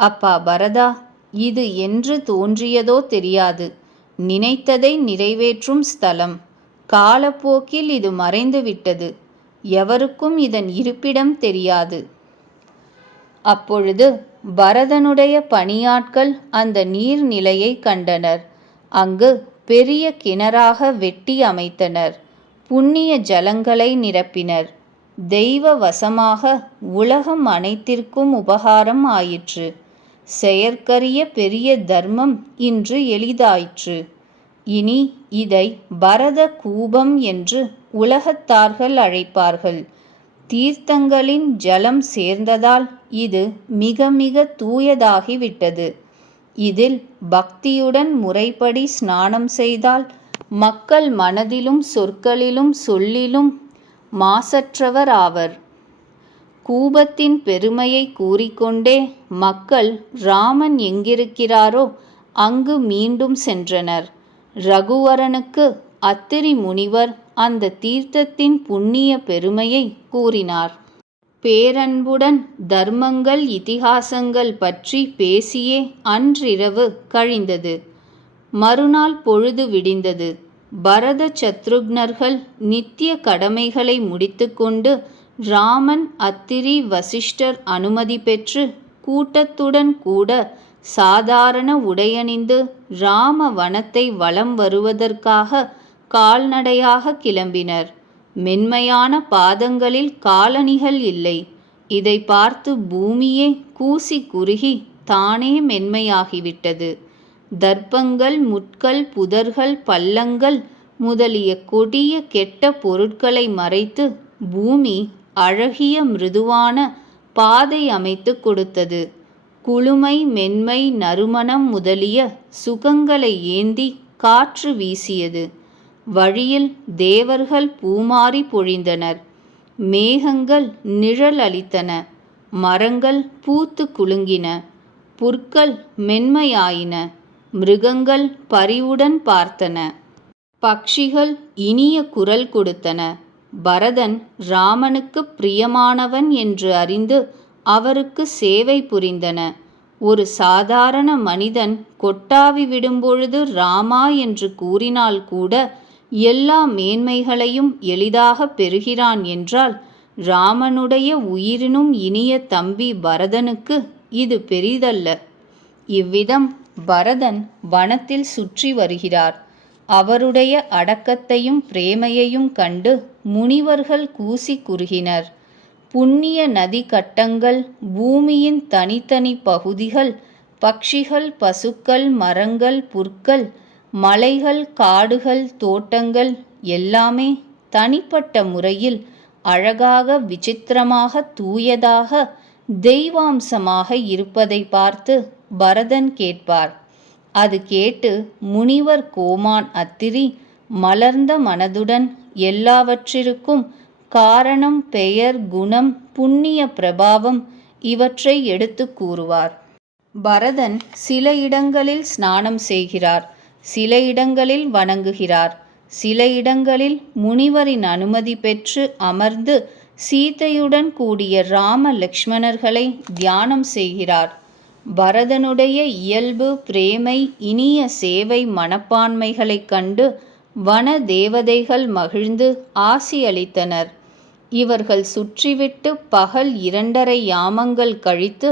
அப்பா பரதா, இது என்று தோன்றியதோ தெரியாது. நினைத்ததை நிறைவேற்றும் ஸ்தலம். காலப்போக்கில் இது மறைந்துவிட்டது. எவருக்கும் இதன் இருப்பிடம் தெரியாது. அப்பொழுது பரதனுடைய பணியாட்கள் அந்த நீர்நிலையை கண்டனர். அங்கு பெரிய கிணறாக வெட்டி அமைத்தனர். புண்ணிய ஜலங்களை நிரப்பினர். தெய்வ வசமாக உலகம் அனைத்திற்கும் உபகாரம் ஆயிற்று. செயற்கரிய பெரிய தர்மம் இன்று எளிதாயிற்று. இனி இதை பரத கூபம் என்று உலகத்தார்கள் அழைப்பார்கள். தீர்த்தங்களின் ஜலம் சேர்ந்ததால் இது மிக மிக தூயதாகிவிட்டது. இதில் பக்தியுடன் முறைப்படி ஸ்நானம் செய்தால் மக்கள் மனதிலும் சொற்களிலும் சொல்லிலும் மாசற்றவர் ஆவர். கூபத்தின் பெருமையை கூறிக்கொண்டே மக்கள் ராமன் எங்கிருக்கிறாரோ அங்கு மீண்டும் சென்றனர். ரகுவரனுக்கு அத்திரி முனிவர் அந்த தீர்த்தத்தின் புண்ணிய பெருமையை கூறினார். பேரன்புடன் தர்மங்கள் இதிகாசங்கள் பற்றி பேசியே அன்றிரவு கழிந்தது. மறுநாள் பொழுது விடிந்தது. பரத சத்ருக்னர்கள் நித்திய கடமைகளை முடித்துக்கொண்டு ராமன் அத்திரி வசிஷ்டர் அனுமதி பெற்று கூட்டத்துடன் கூட சாதாரண உடையணிந்து ராம வனத்தை வலம் வருவதற்காக கால்நடையாக கிளம்பினர். மென்மையான பாதங்களில் காலணிகள் இல்லை. இதை பார்த்து பூமியே கூசி குறுகி தானே மென்மையாகிவிட்டது. தர்ப்பங்கள், முட்கள், புதர்கள், பள்ளங்கள் முதலிய கொடிய கெட்ட பொருட்களை மறைத்து பூமி அழகிய மிருதுவான பாதை அமைத்து கொடுத்தது. குளுமை, மென்மை, நறுமணம் முதலிய சுகங்களை ஏந்தி காற்று வீசியது. வழியில் தேவர்கள் பூமாரி பொழிந்தனர். மேகங்கள் நிழல் அளித்தன. மரங்கள் பூத்து குலுங்கின. புற்கள் மென்மையாயின. மிருகங்கள் பரிவுடன் பார்த்தன. பக்ஷிகள் இனிய குரல் கொடுத்தன. பரதன் ராமனுக்கு பிரியமானவன் என்று அறிந்து அவருக்கு சேவை புரிந்தன. ஒரு சாதாரண மனிதன் கொட்டாவி விடும்பொழுது ராமா என்று கூறினால் கூட எல்லா மேன்மைகளையும் எளிதாக பெறுகிறான் என்றால், ராமனுடைய உயிரினும் இனிய தம்பி பரதனுக்கு இது பெரிதல்ல. இவ்விதம் பரதன் வனத்தில் சுற்றி வருகிறார். அவருடைய அடக்கத்தையும் பிரேமையையும் கண்டு முனிவர்கள் கூசி குறுகினர். புண்ணிய நதி கட்டங்கள், பூமியின் தனித்தனி பகுதிகள், பக்ஷிகள், பசுக்கள், மரங்கள், புற்கள், மலைகள், காடுகள், தோட்டங்கள் எல்லாமே தனிப்பட்ட முறையில் அழகாக, விசித்திரமாக, தூயதாக, தெய்வாம்சமாக இருப்பதை பார்த்து பரதன் கேட்பார். அது கேட்டு முனிவர் கோமான் அத்திரி மலர்ந்த மனதுடன் எல்லாவற்றிற்கும் காரணம், பெயர், குணம், புண்ணிய பிரபாவம் இவற்றை எடுத்து கூறுவார். பரதன் சில இடங்களில் ஸ்நானம் செய்கிறார், சில இடங்களில் வணங்குகிறார், சில இடங்களில் முனிவரின் அனுமதி பெற்று அமர்ந்து சீதையுடன் கூடிய ராம லக்ஷ்மணர்களை தியானம் செய்கிறார். பரதனுடைய இயல்பு, பிரேமை, இனிய சேவை மனப்பான்மைகளைக் கண்டு வன தேவதைகள் மகிழ்ந்து ஆசி அளித்தனர். இவர்கள் சுற்றிவிட்டு பகல் 2½ யாமங்கள் கழித்து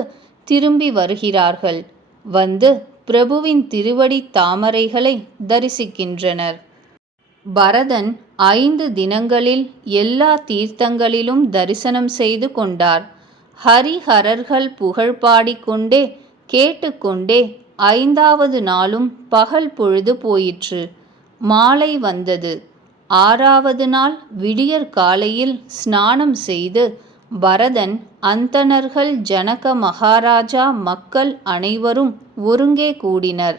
திரும்பி வருகிறார்கள். வந்து பிரபுவின் திருவடி தாமரைகளை தரிசிக்கின்றனர். பரதன் 5 தினங்களில் எல்லா தீர்த்தங்களிலும் தரிசனம் செய்து கொண்டார். ஹரிஹரர்கள் புகழ் பாடிக்கொண்டே கேட்டுக்கொண்டே 5வது நாளும் பகல் பொழுது போயிற்று. மாலை வந்தது. 6வது நாள் விடியற் காலையில் ஸ்நானம் செய்து பரதன், அந்தணர்கள், ஜனக மகாராஜா, மக்கள் அனைவரும் ஒருங்கே கூடினர்.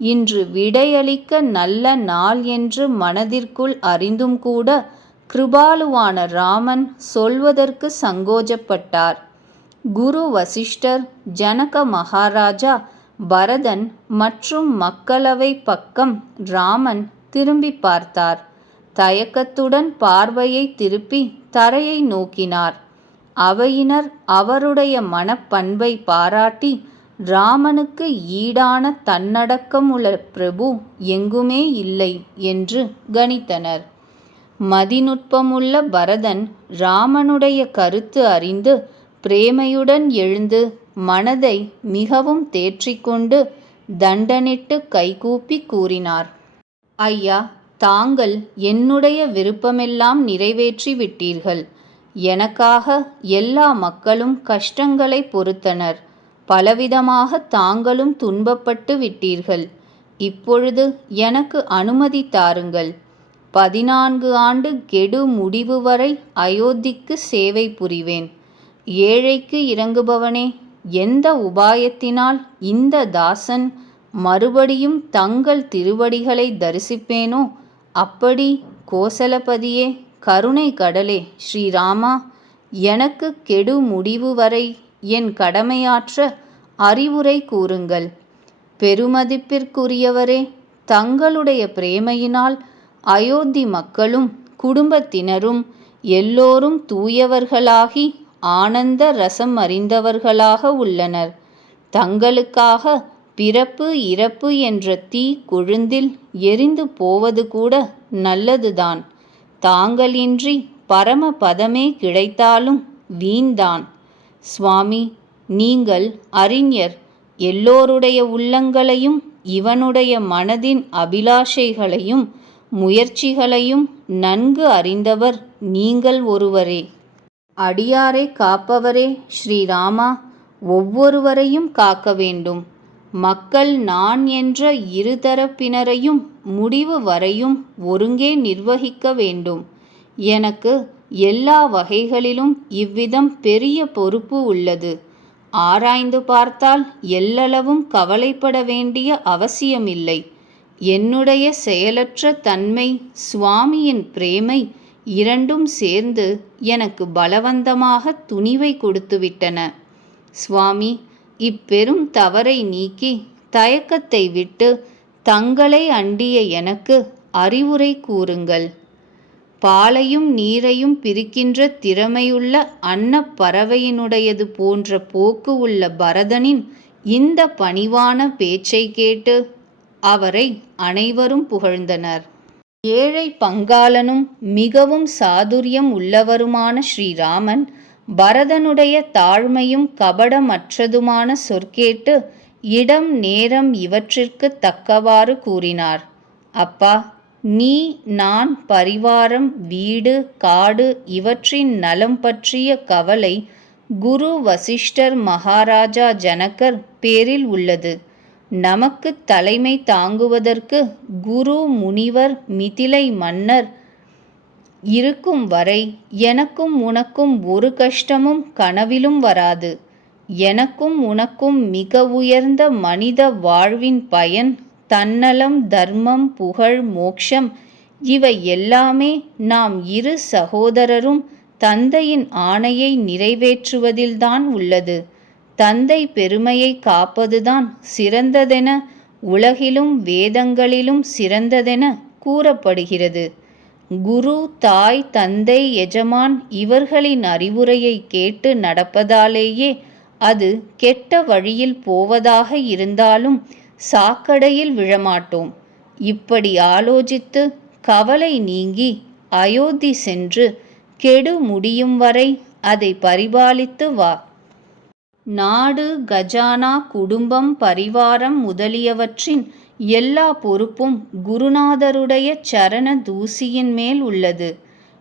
இன்று விடையளிக்க நல்ல நாள் என்று மனதிற்குள் அறிந்தும் கூட கிருபாலுவான ராமன் சொல்வதற்கு சங்கோஜப்பட்டார். குரு வசிஷ்டர், ஜனக மகாராஜா, பரதன் மற்றும் மக்களவை பக்கம் ராமன் திரும்பி பார்த்தார். தயக்கத்துடன் பார்வையை திருப்பி தரையை நோக்கினார். அவையினர் அவருடைய மனப்பண்பை பாராட்டி, ராமனுக்கு ஈடான தன்னடக்கமுள்ள பிரபு எங்குமே இல்லை என்று கணித்தனர். மதிநுட்பமுள்ள பரதன் ராமனுடைய கருத்து அறிந்து பிரேமையுடன் எழுந்து மனதை மிகவும் தேற்றிக்கொண்டு தண்டனிட்டு கைகூப்பி கூறினார். ஐயா, தாங்கள் என்னுடைய விருப்பமெல்லாம் நிறைவேற்றி விட்டீர்கள். எனக்காக எல்லா மக்களும் கஷ்டங்களை பொறுத்தனர். பலவிதமாக தாங்களும் துன்பப்பட்டு விட்டீர்கள். இப்பொழுது எனக்கு அனுமதி தாருங்கள். 14 ஆண்டு கெடு முடிவு வரை அயோத்திக்கு சேவை புரிவேன். ஏழைக்கு இறங்குபவனே, எந்த உபாயத்தினால் இந்த தாசன் மறுபடியும் தங்கள் திருவடிகளை தரிசிப்பேனோ அப்படி கோசலபதியே, கருணை கடலே, ஸ்ரீராமா, எனக்கு கெடு முடிவு வரை என் கடமையாற்ற அறிவுரை கூறுங்கள். பெருமதிப்பிற்குரியவரே, தங்களுடைய பிரேமையினால் அயோத்தி மக்களும் குடும்பத்தினரும் எல்லோரும் தூயவர்களாகி ஆனந்த ரசம் அறிந்தவர்களாக உள்ளனர். தங்களுக்காக பிறப்பு இறப்பு என்ற தீ கொழுந்தில் எரிந்து போவது கூட நல்லதுதான். தாங்களின்றி பரமபதமே கிடைத்தாலும் வீண்தான். சுவாமி, நீங்கள் அறிஞர். எல்லோருடைய உள்ளங்களையும் இவனுடைய மனதின் அபிலாஷைகளையும் முயற்சிகளையும் நன்கு அறிந்தவர் நீங்கள் ஒருவரே. அடியாரை காப்பவரே ஸ்ரீராமா, ஒவ்வொருவரையும் காக்க வேண்டும். மக்கள் நான் என்ற இருதரப்பினரையும் முடிவு வரையும் ஒருங்கே நிர்வகிக்க வேண்டும். எனக்கு எல்லா வகைகளிலும் இவ்விதம் பெரிய பொறுப்பு உள்ளது. ஆராய்ந்து பார்த்தால் எல்லளவும் கவலைப்பட வேண்டிய அவசியமில்லை. என்னுடைய செயலற்ற தன்மை, சுவாமியின் பிரேமை இரண்டும் சேர்ந்து எனக்கு பலவந்தமாக துணிவை கொடுத்துவிட்டன. சுவாமி, இப்பெரும் தவறை நீக்கி தயக்கத்தை விட்டு தங்களை அண்டிய எனக்கு அறிவுரை கூறுங்கள். பாலையும் நீரையும் பிரிக்கின்ற திறமையுள்ள அன்னப்பறவையினுடையது போன்ற போக்கு உள்ள பரதனின் இந்த பணிவான பேச்சை கேட்டு அவரை அனைவரும் புகழ்ந்தனர். ஏழை பங்காளனும் மிகவும் சாதுரியம் உள்ளவருமான ஸ்ரீராமன் பரதனுடைய தாழ்மையும் கபடமற்றதுமான சொற்கேட்டு இடம் நேரம் இவற்றிற்கு தக்கவாறு கூறினார். அப்பா, நீ நான் பரிவாரம் வீடு காடு இவற்றின் நலம் பற்றிய கவலை குரு வசிஷ்டர் மகாராஜா ஜனகர் பேரில் உள்ளது. நமக்கு தலைமை தாங்குவதற்கு குரு முனிவர் மிதிலை மன்னர் இருக்கும் வரை எனக்கும் உனக்கும் ஒரு கஷ்டமும் கனவிலும் வராது. எனக்கும் உனக்கும் மிக உயர்ந்த மனித வாழ்வின் பயன் தன்னலம் தர்மம் புகழ் மோட்சம் இவை எல்லாமே நாம் இரு சகோதரரும் தந்தையின் ஆணையை நிறைவேற்றுவதில்தான் உள்ளது. தந்தை பெருமையை காப்பதுதான் சிறந்ததென உலகிலும் வேதங்களிலும் சிறந்ததென கூறப்படுகிறது. குரு தாய் தந்தை எஜமான் இவர்களின் அறிவுரையை கேட்டு நடப்பதாலேயே அது கெட்ட வழியில் போவதாக இருந்தாலும் சாக்கடையில் விழமாட்டோம். இப்படி ஆலோசித்து கவலை நீங்கி அயோத்தி சென்று கெடு முடியும் வரை அதை பரிபாலித்து வா. நாடு கஜானா குடும்பம் பரிவாரம் முதலியவற்றின் எல்லா பொறுப்பும் குருநாதருடைய சரண தூசியின் மேல் உள்ளது.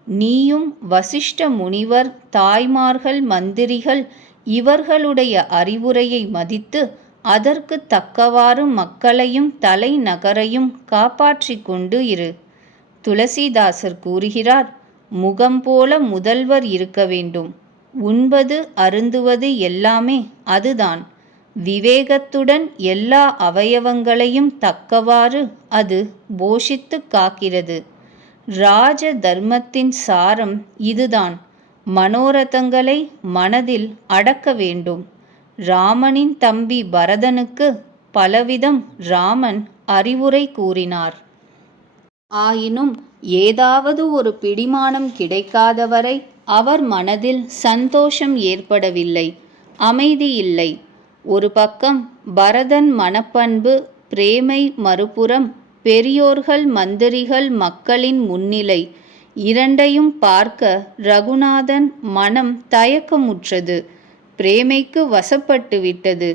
நீயும் வசிஷ்ட முனிவர் தாய்மார்கள் மந்திரிகள் இவர்களுடைய அறிவுரையை மதித்து அதற்கு தக்கவாறு மக்களையும் தலைநகரையும் காப்பாற்றி கொண்டு இரு. துளசிதாசர் கூறுகிறார், முகம் போல முதல்வர் இருக்க வேண்டும். உண்பது அருந்துவது எல்லாமே அதுதான். விவேகத்துடன் எல்லா அவயவங்களையும் தக்கவாறு அது போஷித்து காக்கிறது. ராஜ தர்மத்தின் சாரம் இதுதான். மனோரதங்களை மனதில் அடக்க வேண்டும். ராமனின் தம்பி பரதனுக்கு பலவிதம் ராமன் அறிவுரை கூறினார். ஆயினும் ஏதாவது ஒரு பிடிமானம் கிடைக்காதவரை அவர் மனதில் சந்தோஷம் ஏற்படவில்லை, அமைதி இல்லை. ஒரு பக்கம் பரதன் மனப்பண்பு பிரேமை, மறுபுறம் பெரியோர்கள் மந்திரிகள் மக்களின் முன்னிலை, இரண்டையும் பார்க்க ரகுநாதன் மனம் தயக்கமுற்றது. பிரேமைக்கு வசப்பட்டு விட்டது.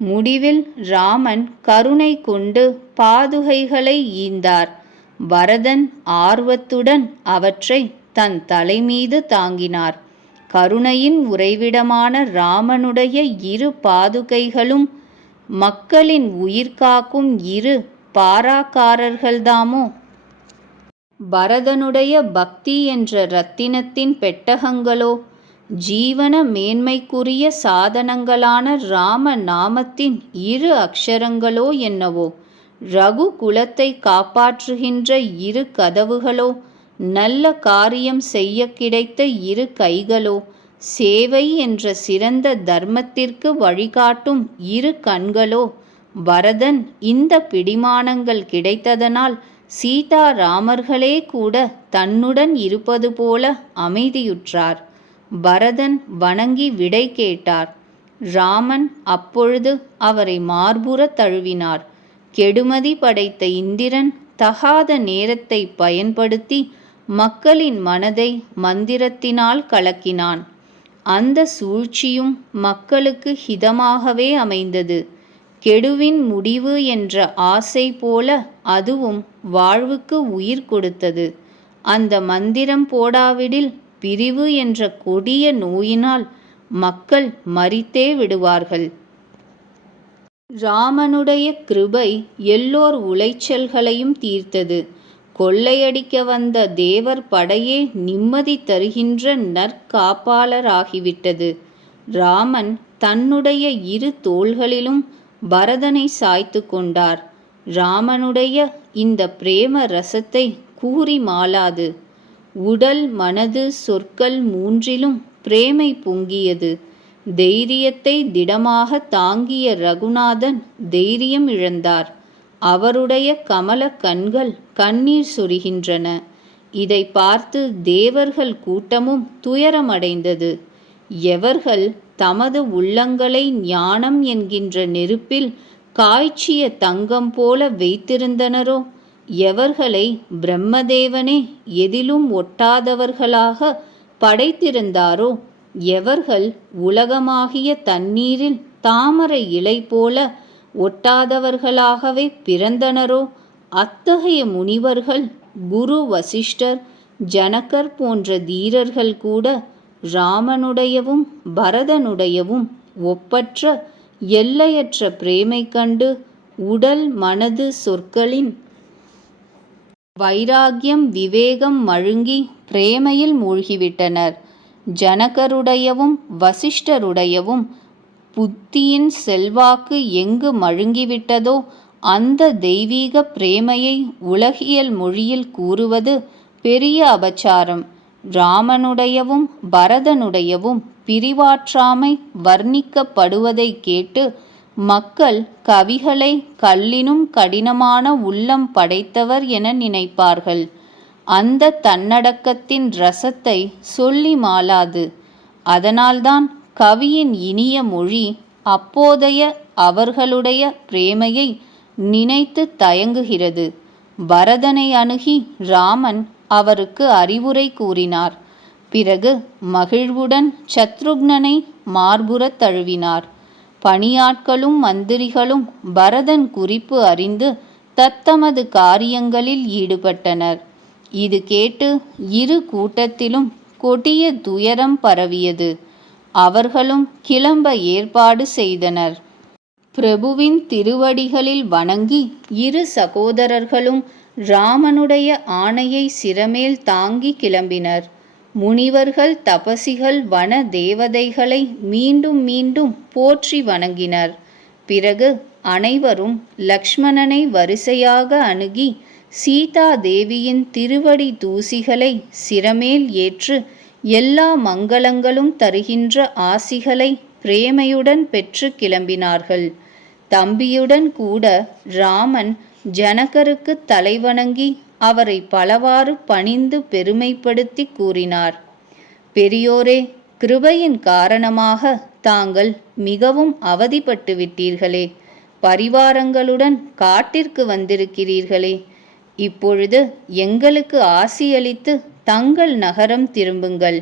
முடிவில் ராமன் கருணை கொண்டு பாதுகைகளை ஈந்தார். பரதன் ஆர்வத்துடன் அவற்றை தன் தலைமீது தாங்கினார். கருணையின் உறைவிடமான ராமனுடைய இரு பாதுகைகளும் மக்களின் உயிர் காக்கும் இரு பாராக்காரர்கள்தாமோ? பரதனுடைய பக்தி என்ற இரத்தினத்தின் பெட்டகங்களோ, ஜீவன மேன்மைக்குரிய சாதனங்களான ராம நாமத்தின் இரு அக்ஷரங்களோ என்னவோ? ரகு குலத்தை காப்பாற்றுகின்ற இரு கதவுகளோ, நல்ல காரியம் செய்ய கிடைத்த இரு கைகளோ, சேவை என்ற சிறந்த தர்மத்திற்கு வழிகாட்டும் இரு கண்களோ? பரதன் இந்த பிடிமானங்கள் கிடைத்ததனால் சீதா ராமர்களே கூட தன்னுடன் இருப்பது போல அமைதியுற்றார். பரதன் வணங்கி விடை கேட்டார். ராமன் அப்பொழுது அவரை மார்புற தழுவினார். கெடுமதி படைத்த இந்திரன் தகாத நேரத்தை பயன்படுத்தி மக்களின் மனதை மந்திரத்தினால் கலக்கினான். அந்த சூழ்ச்சியும் மக்களுக்கு ஹிதமாகவே அமைந்தது. கெடுவின் முடிவு என்ற ஆசை போல அதுவும் வாழ்வுக்கு உயிர் கொடுத்தது. அந்த மந்திரம் போடாவிடில் பிரிவு என்ற கொடிய நோயினால் மக்கள் மரித்தே விடுவார்கள். ராமனுடைய கிருபை எல்லோர் உளைச்சல்களையும் தீர்த்தது. கொள்ளையடிக்க வந்த தேவர் படையே நிம்மதி தருகின்ற நற்காப்பாளராகிவிட்டது. ராமன் தன்னுடைய இரு தோள்களிலும் பரதனை சாய்த்து கொண்டார். ராமனுடைய இந்த பிரேம ரசத்தை கூறி மாளாது. உடல் மனது சொற்கள் மூன்றிலும் பிரேமை பொங்கியது. தைரியத்தை திடமாக தாங்கிய ரகுநாதன் தைரியம் இழந்தார். அவருடைய கமல கண்கள் கண்ணீர் சொரிகின்றன. இதை பார்த்து தேவர்கள் கூட்டமும் துயரமடைந்தது. எவர்கள் தமது உள்ளங்களை ஞானம் என்கின்ற நெருப்பில் காய்ச்சிய தங்கம் போல வைத்திருந்தனரோ, எவர்களை பிரம்மதேவனே எதிலும் ஒட்டாதவர்களாக படைத்திருந்தாரோ, எவர்கள் உலகமாகிய தண்ணீரில் தாமரை இலை போல ஒட்டாதவர்களாகவே பிறந்தனரோ, அத்தகைய முனிவர்கள், குரு வசிஷ்டர், ஜனகர் போன்ற தீரர்கள் கூட ராமனுடையவும் பரதனுடையவும் ஒப்பற்ற எல்லையற்ற பிரேமை கண்டு உடல் மனது சொற்களின் வைராகியம் விவேகம் மழுங்கி பிரேமையில் மூழ்கிவிட்டனர். ஜனகருடையவும் வசிஷ்டருடையவும் புத்தியின் செல்வாக்கு எங்கு மழுங்கிவிட்டதோ, அந்த தெய்வீக பிரேமையை உலகியல் மொழியில் கூறுவது பெரிய அபச்சாரம். ராமனுடையவும் பரதனுடையவும் பிரிவாற்றாமை வர்ணிக்கப்படுவதை கேட்டு மக்கள் கவிகளை கல்லினும் கடினமான உள்ளம் படைத்தவர் என நினைப்பார்கள். அந்த தன்னடக்கத்தின் ரசத்தை சொல்லி மாளாது. அதனால்தான் கவியின் இனிய மொழி அப்போதைய அவர்களுடைய பிரேமையை நினைத்து தயங்குகிறது. பரதனை அணுகி ராமன் அவருக்கு அறிவுரை கூறினார். பிறகு மகிழ்வுடன் சத்ருக்னனை மார்புறத் தழுவினார். பணியாட்களும் மந்திரிகளும் பரதன் குறிப்பு அறிந்து தத்தமது காரியங்களில் ஈடுபட்டனர். இது கேட்டு இரு கூட்டத்திலும் கொடிய துயரம் பரவியது. அவர்களும் கிளம்ப ஏற்பாடு செய்தனர். பிரபுவின் திருவடிகளில் வணங்கி இரு சகோதரர்களும் ராமனுடைய ஆணையை சிரமேல் தாங்கி கிளம்பினர். முனிவர்கள் தபசிகள் வன தேவதைகளை மீண்டும் மீண்டும் போற்றி வணங்கினர். பிறகு அனைவரும் லக்ஷ்மணனை வரிசையாக அணுகி சீதா தேவியின் திருவடி தூசிகளை சிரமேல் ஏற்று எல்லா மங்களங்களும் தருகின்ற ஆசிகளை பிரேமையுடன் பெற்று கிளம்பினார்கள். தம்பியுடன் கூட ராமன் ஜனகருக்கு தலைவணங்கி அவரை பலவாறு பணிந்து பெருமைப்படுத்தி கூறினார். பெரியோரே, கிருபையின் காரணமாக தாங்கள் மிகவும் அவதிப்பட்டு விட்டீர்களே. பரிவாரங்களுடன் காட்டிற்கு வந்திருக்கிறீர்களே. இப்பொழுது எங்களுக்கு ஆசியளித்து தங்கள் நகரம் திரும்புங்கள்.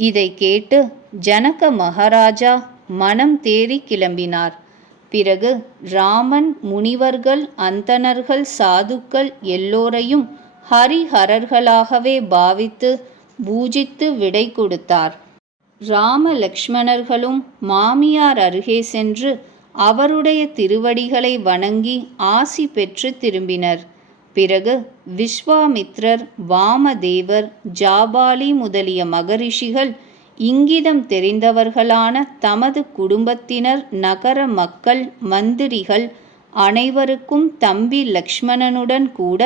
இதை கேட்டு ஜனக மகாராஜா மனம் தேறி கிளம்பினார். பிறகு ராமன் முனிவர்கள், அந்தணர்கள், சாதுக்கள் எல்லோரையும் ஹரிஹரர்களாகவே பாவித்து பூஜித்து விடை கொடுத்தார். ராம லக்ஷ்மணர்களும் மாமியார் அருகே சென்று அவருடைய திருவடிகளை வணங்கி ஆசி பெற்று திரும்பினர். பிறகு விஸ்வாமித்ரர், வாமதேவர், ஜாபாலி முதலிய மகரிஷிகள் இங்கிதம் தெரிந்தவர்களான தமது குடும்பத்தினர், நகர மக்கள், மந்திரிகள் அனைவருக்கும் தம்பி லக்ஷ்மணனுடன் கூட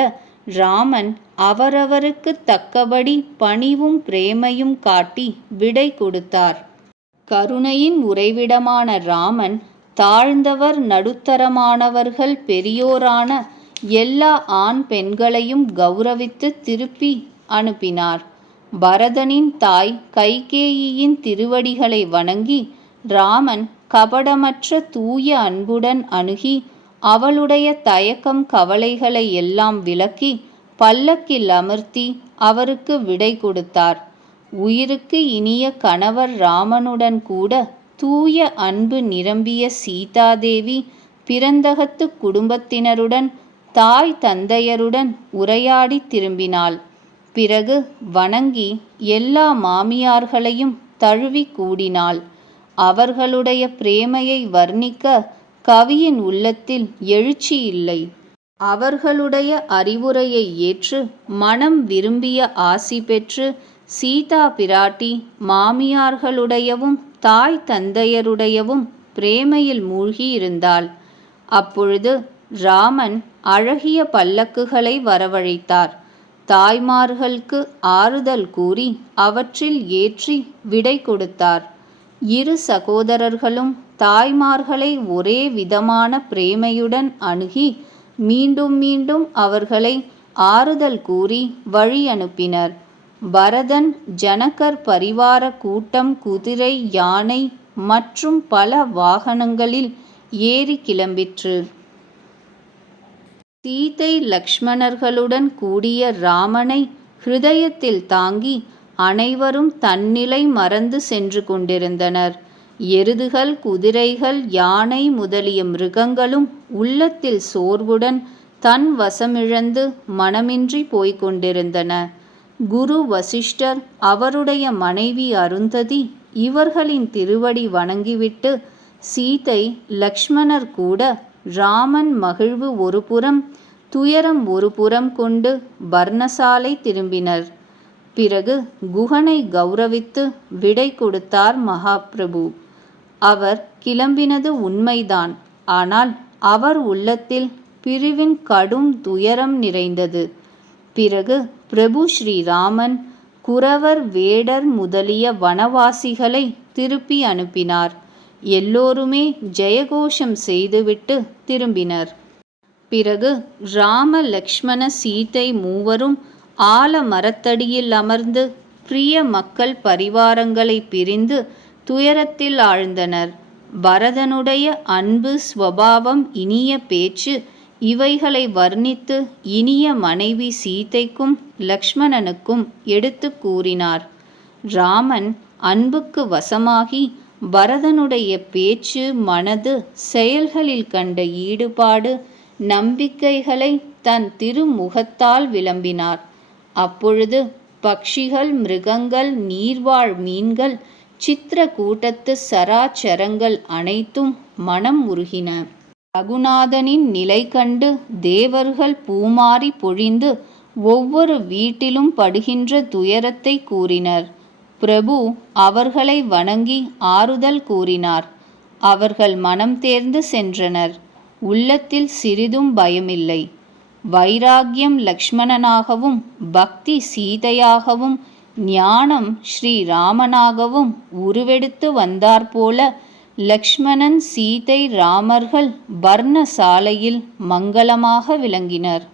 ராமன் அவரவருக்கு தக்கபடி பணிவும் பிரேமையும் காட்டி விடை கொடுத்தார். கருணையின் உறைவிடமான ராமன் தாழ்ந்தவர், நடுத்தரமானவர்கள், பெரியோரான எல்லா ஆண் பெண்களையும் கௌரவித்து திருப்பி அனுப்பினார். பரதனின் தாய் கைகேயியின் திருவடிகளை வணங்கி ராமன் கபடமற்ற தூய அன்புடன் அணுகி அவளுடைய தயக்கம் கவலைகளை எல்லாம் விலக்கி பல்லக்கில் அமர்த்தி அவருக்கு விடை கொடுத்தார். உயிருக்கு இனிய கணவர் ராமனுடன் கூட தூய அன்பு நிரம்பிய சீதாதேவி பிறந்தகத்து குடும்பத்தினருடன் தாய் தந்தையருடன் உரையாடி திரும்பினாள். பிறகு வணங்கி எல்லா மாமியார்களையும் தழுவி கூடினாள். அவர்களுடைய பிரேமையை வர்ணிக்க கவியின் உள்ளத்தில் எழுச்சி இல்லை. அவர்களுடைய அறிவுரையை ஏற்று மனம் விரும்பிய ஆசி பெற்று சீதா பிராட்டி மாமியார்களுடையவும் தாய் தந்தையருடையவும் பிரேமையில் மூழ்கி இருந்தாள். அப்பொழுது ராமன் அழகிய பல்லக்குகளை வரவழைத்தார். தாய்மார்களுக்கு ஆறுதல் கூறி அவற்றில் ஏற்றி விடை கொடுத்தார். இரு சகோதரர்களும் தாய்மார்களை ஒரே விதமான பிரேமையுடன் அணுகி மீண்டும் மீண்டும் அவர்களை ஆறுதல் கூறி வழி அனுப்பினர். பரதன் ஜனகர் பரிவார கூட்டம் குதிரை, யானை மற்றும் பல வாகனங்களில் ஏறி கிளம்பிற்று. சீதை லக்ஷ்மணர்களுடன் கூடிய ராமனை ஹிருதயத்தில் தாங்கி அனைவரும் தன்னிலை மறந்து சென்று கொண்டிருந்தனர். எருதுகள், குதிரைகள், யானை முதலிய மிருகங்களும் உள்ளத்தில் சோர்வுடன் தன் வசமிழந்து மனமின்றி போய்க் கொண்டிருந்தன. குரு வசிஷ்டர், அவருடைய மனைவி அருந்ததி இவர்களின் திருவடி வணங்கிவிட்டு சீதை, லக்ஷ்மணர் கூட ராமன் மகிழ்வு ஒருபுறம், துயரம் ஒருபுறம் கொண்டு பர்ணசாலை திரும்பினர். பிறகு குகனை கௌரவித்து விடை கொடுத்தார் மகாபிரபு. அவர் கிளம்பினது உண்மைதான். ஆனால் அவர் உள்ளத்தில் பிரிவின் கடும் துயரம் நிறைந்தது. பிறகு பிரபு ஸ்ரீராமன் குரவர், வேடர் முதலிய வனவாசிகளை திருப்பி அனுப்பினார். எல்லோருமே ஜெயகோஷம் செய்துவிட்டு திரும்பினர். பிறகு ராம, லக்ஷ்மண, சீதை மூவரும் ஆலமரத்தடியில் அமர்ந்து பிரிய மக்கள் பரிவாரங்களை பிரிந்து துயரத்தில் ஆழ்ந்தனர். பரதனுடைய அன்பு, ஸ்வபாவம், இனிய பேச்சு இவைகளை வர்ணித்து இனிய மனைவி சீதைக்கும் லக்ஷ்மணனுக்கும் எடுத்து கூறினார். ராமன் அன்புக்கு வசமாகி பரதனுடைய பேச்சு, மனது, செயல்களில் கண்ட ஈடுபாடு, நம்பிக்கைகளை தன் திருமுகத்தால் விளம்பினார். அப்பொழுது பக்ஷிகள், மிருகங்கள், நீர்வாழ் மீன்கள், சித்திர கூட்டத்து சராச்சரங்கள் அனைத்தும் மனம் உருகின. ரகுநாதனின் நிலை கண்டு தேவர்கள் பூமாரி பொழிந்து ஒவ்வொரு வீட்டிலும் படுகின்ற துயரத்தை கூறினர். பிரபு அவர்களை வணங்கி ஆறுதல் கூறினார். அவர்கள் மனம் தேர்ந்து சென்றனர். உள்ளத்தில் சிறிதும் பயமில்லை. வைராக்கியம் லக்ஷ்மணனாகவும், பக்தி சீதையாகவும், ஞானம் ஸ்ரீராமனாகவும் உருவெடுத்து வந்தாற்போல லக்ஷ்மணன், சீதை, ராமர்கள் பர்ணசாலையில் மங்களமாக விளங்கினர்.